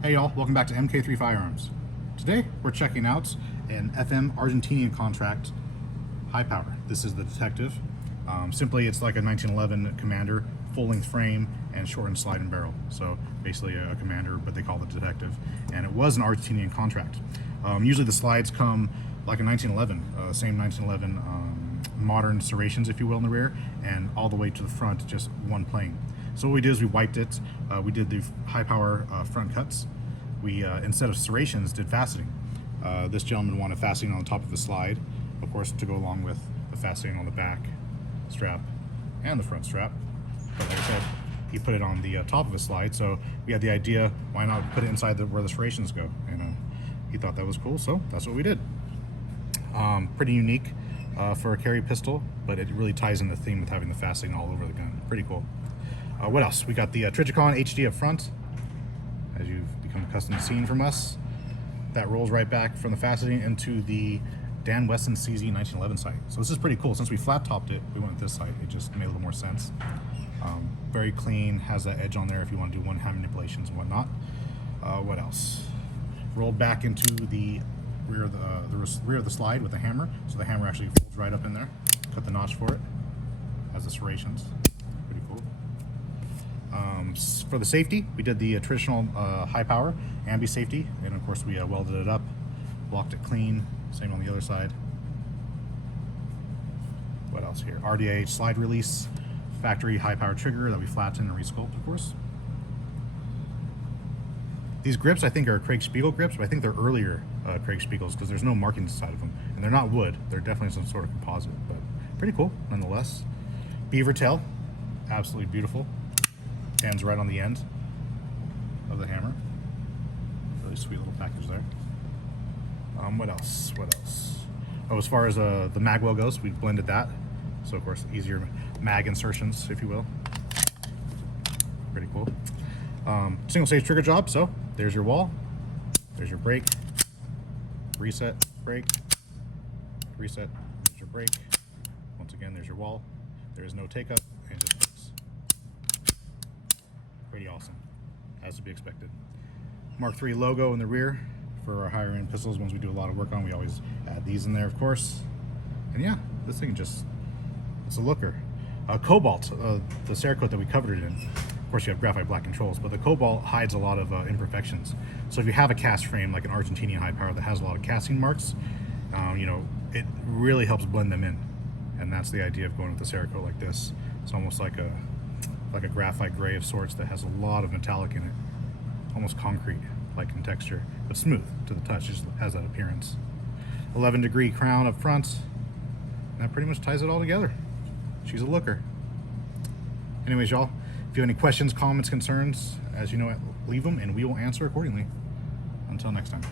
Hey y'all, welcome back to MK3 Firearms. Today we're checking out an FM Argentinian contract high power. This is the Detective. Simply it's like a 1911 Commander, full-length frame and shortened slide and barrel. So basically a Commander, but they call it Detective. And it was an Argentinian contract. Usually the slides come like a 1911, same 1911 modern serrations, if you will, in the rear, and all the way to the front, just one plane. So what we did is we wiped it. We did the high power front cuts. We, instead of serrations, did faceting. This gentleman wanted faceting on the top of the slide, of course, to go along with the faceting on the back strap and the front strap. But like I said, he put it on the top of his slide, so we had the idea, why not put it inside where the serrations go? And he thought that was cool, so that's what we did. Pretty unique for a carry pistol, but it really ties in the theme with having the faceting all over the gun. Pretty cool. What else? We got the Trigicon HD up front, as you've become accustomed to seeing from us. That rolls right back from the faceting into the Dan Wesson CZ 1911 sight. So this is pretty cool. Since we flat topped it, we went with this sight. It just made a little more sense. Very clean, has that edge on there if you want to do one-hand manipulations and whatnot. What else? Rolled back into the rear of the slide with the hammer. So the hammer actually folds right up in there. Cut the notch for it. Has the serrations. Pretty cool. For the safety, we did the traditional high power ambi safety, and of course we welded it up, blocked it clean. Same on the other side. What else here? RDA slide release, factory high power trigger that we flattened and resculpt, of course. These grips I think are Craig Spiegel grips, but I think they're earlier Craig Spiegels because there's no marking inside of them, and they're not wood. They're definitely some sort of composite, but pretty cool nonetheless. Beaver tail, absolutely beautiful. Hands right on the end of the hammer. Really sweet little package there. What else? What else? Oh, as far as the magwell goes, we blended that. So of course, easier mag insertions, if you will. Pretty cool. Single stage trigger job. So there's your wall. There's your brake. Reset, brake. Reset. There's your brake. Once again, there's your wall. There is no take up, and just brakes. Pretty awesome, as to be expected. Mark III logo in the rear for our higher end pistols. Ones we do a lot of work on, we always add these in there, of course. And yeah, this thing just, it's a looker. Cobalt, the Cerakote that we covered it in. Of course, you have graphite black controls, but the Cobalt hides a lot of imperfections. So if you have a cast frame like an Argentinian high power that has a lot of casting marks, you know, it really helps blend them in. And that's the idea of going with the Cerakote like this. It's almost like a graphite gray of sorts that has a lot of metallic in it, almost concrete like in texture, but smooth to the touch. It just has that appearance. 11-degree crown up front, and that pretty much ties it all together. She's a looker. Anyways, y'all, if you have any questions, comments, concerns, as you know, leave them and we will answer accordingly. Until next time.